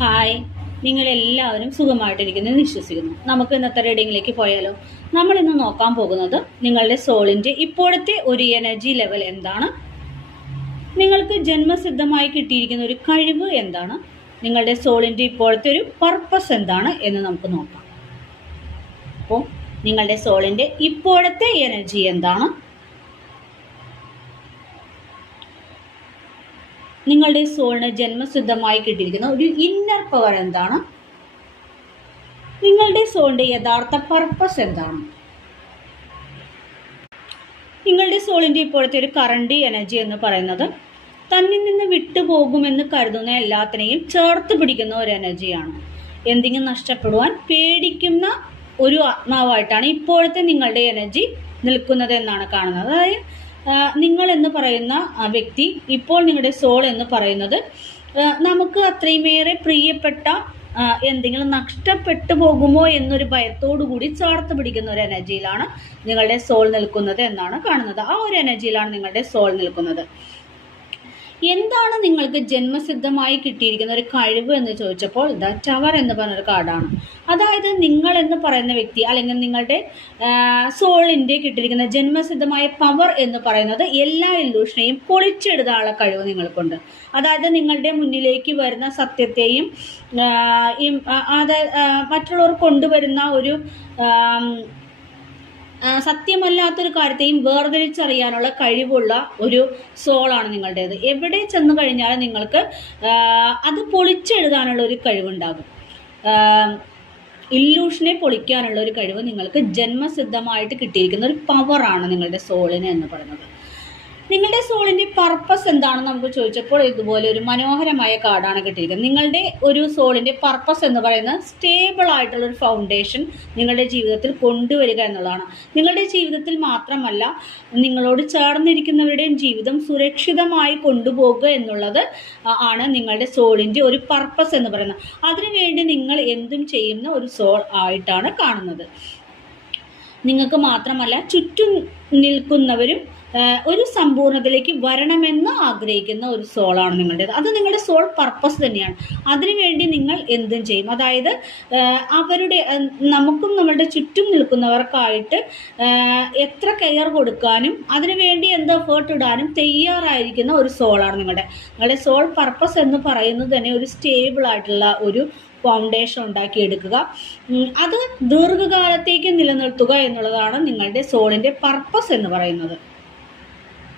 Hi, നിങ്ങളെല്ലാവരും സുഖമായിട്ടിരിക്കുന്നു വിശ്വസിക്കുന്നു. നമുക്ക് ഇന്നത്തെ റീഡിങ്ങിലേക്ക് പോയാലോ? നമ്മൾ ഇന്ന് നോക്കാൻ പോകുന്നത് നിങ്ങളുടെ സോളിൻ്റെ ഇപ്പോഴത്തെ ഒരു എനർജി ലെവൽ എന്താണ്, നിങ്ങൾക്ക് ജന്മസിദ്ധമായി കിട്ടിയിരിക്കുന്ന ഒരു കഴിവ് എന്താണ്, നിങ്ങളുടെ സോളിൻ്റെ ഇപ്പോഴത്തെ ഒരു പർപ്പസ് എന്താണ് എന്ന് നമുക്ക് നോക്കാം. അപ്പോൾ നിങ്ങളുടെ സോളിൻ്റെ ഇപ്പോഴത്തെ എനർജി എന്താണ്, നിങ്ങളുടെ സോളിന് ജന്മസിദ്ധമായി കിട്ടിയിരിക്കുന്ന ഒരു ഇന്നർ പവർ എന്താണ്, നിങ്ങളുടെ സോളിന്റെ യഥാർത്ഥ പർപ്പസ് എന്താണ്, നിങ്ങളുടെ സോളിന്റെ ഇപ്പോഴത്തെ ഒരു കറണ്ട് എനർജി എന്ന് പറയുന്നത് തന്നിൽ നിന്ന് വിട്ടുപോകുമെന്ന് കരുതുന്ന എല്ലാത്തിനെയും ചേർത്ത് പിടിക്കുന്ന ഒരു എനർജിയാണ്. എന്തെങ്കിലും നഷ്ടപ്പെടുവാൻ പേടിക്കുന്ന ഒരു ആത്മാവായിട്ടാണ് ഇപ്പോഴത്തെ നിങ്ങളുടെ എനർജി നിൽക്കുന്നത് എന്നാണ് കാണുന്നത്. അതായത് നിങ്ങൾ എന്ന് പറയുന്ന വ്യക്തി, ഇപ്പോൾ നിങ്ങളുടെ സോൾ എന്ന് പറയുന്നത് നമുക്ക് അത്രയുമേറെ പ്രിയപ്പെട്ട എന്തെങ്കിലും നഷ്ടപ്പെട്ടു പോകുമോ എന്നൊരു ഭയത്തോടു കൂടി ചേർത്ത് പിടിക്കുന്ന ഒരു എനർജിയിലാണ് നിങ്ങളുടെ സോൾ നിൽക്കുന്നത് എന്നാണ് കാണുന്നത്. ആ ഒരു എനർജിയിലാണ് നിങ്ങളുടെ സോൾ നിൽക്കുന്നത്. എന്താണ് നിങ്ങൾക്ക് ജന്മസിദ്ധമായി കിട്ടിയിരിക്കുന്ന ഒരു കഴിവ് എന്ന് ചോദിച്ചപ്പോൾ ദ ടവർ എന്ന് പറഞ്ഞൊരു കാർഡാണ്. അതായത് നിങ്ങൾ എന്ന് പറയുന്ന വ്യക്തി അല്ലെങ്കിൽ നിങ്ങളുടെ സോളിൻ്റെ കിട്ടിയിരിക്കുന്ന ജന്മസിദ്ധമായ പവർ എന്ന് പറയുന്നത് എല്ലാ ഇല്യൂഷനെയും പൊളിച്ചെടുക്കാനുള്ള കഴിവ് നിങ്ങൾക്കുണ്ട്. അതായത് നിങ്ങളുടെ മുന്നിലേക്ക് വരുന്ന സത്യത്തെയും മറ്റുള്ളവർ കൊണ്ടുവരുന്ന ഒരു സത്യമല്ലാത്തൊരു കാര്യത്തെയും വേർതിരിച്ചറിയാനുള്ള കഴിവുള്ള ഒരു സോളാണ് നിങ്ങളുടേത്. എവിടെ ചെന്ന് കഴിഞ്ഞാലും നിങ്ങൾക്ക് അത് പൊളിച്ചെഴുതാനുള്ള ഒരു കഴിവുണ്ടാകും. ഇല്യൂഷനെ പൊളിക്കാനുള്ള ഒരു കഴിവ് നിങ്ങൾക്ക് ജന്മസിദ്ധമായിട്ട് കിട്ടിയിരിക്കുന്ന ഒരു പവറാണ് നിങ്ങളുടെ സോളിന് എന്ന് പറയുന്നത്. നിങ്ങളുടെ സോളിൻ്റെ പർപ്പസ് എന്താണെന്ന് നമുക്ക് ചോദിച്ചപ്പോൾ ഇതുപോലെ ഒരു മനോഹരമായ കാർഡാണ് കിട്ടിയിരിക്കുന്നത്. നിങ്ങളുടെ ഒരു സോളിൻ്റെ പർപ്പസ് എന്ന് പറയുന്നത് സ്റ്റേബിൾ ആയിട്ടുള്ള ഒരു ഫൗണ്ടേഷൻ നിങ്ങളുടെ ജീവിതത്തിൽ കൊണ്ടുവരിക എന്നുള്ളതാണ്. നിങ്ങളുടെ ജീവിതത്തിൽ മാത്രമല്ല, നിങ്ങളോട് ചേർന്നിരിക്കുന്നവരുടെയും ജീവിതം സുരക്ഷിതമായി കൊണ്ടുപോകുക എന്നുള്ളത് ആണ് നിങ്ങളുടെ സോളിൻ്റെ ഒരു പർപ്പസ് എന്ന് പറയുന്നത്. അതിനുവേണ്ടി നിങ്ങൾ എന്തും ചെയ്യുന്ന ഒരു സോൾ ആയിട്ടാണ് കാണുന്നത്. നിങ്ങൾക്ക് മാത്രമല്ല, ചുറ്റും നിൽക്കുന്നവരും ഒരു സമ്പൂർണ്ണതയിലേക്ക് വരണമെന്ന് ആഗ്രഹിക്കുന്ന ഒരു സോളാണ് നിങ്ങളുടേത്. അത് നിങ്ങളുടെ സോൾ പർപ്പസ് തന്നെയാണ്. അതിനുവേണ്ടി നിങ്ങൾ എന്തും ചെയ്യും. അതായത് നമുക്കും നമ്മളുടെ ചുറ്റും നിൽക്കുന്നവർക്കായിട്ട് എത്ര കെയർ കൊടുക്കാനും അതിനുവേണ്ടി എന്ത് എഫേർട്ട് ഇടാനും തയ്യാറായിരിക്കുന്ന ഒരു സോളാണ് നിങ്ങളുടെ സോൾ പർപ്പസ് എന്ന് പറയുന്നത് തന്നെ ഒരു സ്റ്റേബിൾ ആയിട്ടുള്ള ഒരു ഫൗണ്ടേഷൻ ഉണ്ടാക്കിയെടുക്കുക, അത് ദീർഘകാലത്തേക്ക് നിലനിർത്തുക എന്നുള്ളതാണ് നിങ്ങളുടെ സോളിൻ്റെ പർപ്പസ് എന്ന് പറയുന്നത്.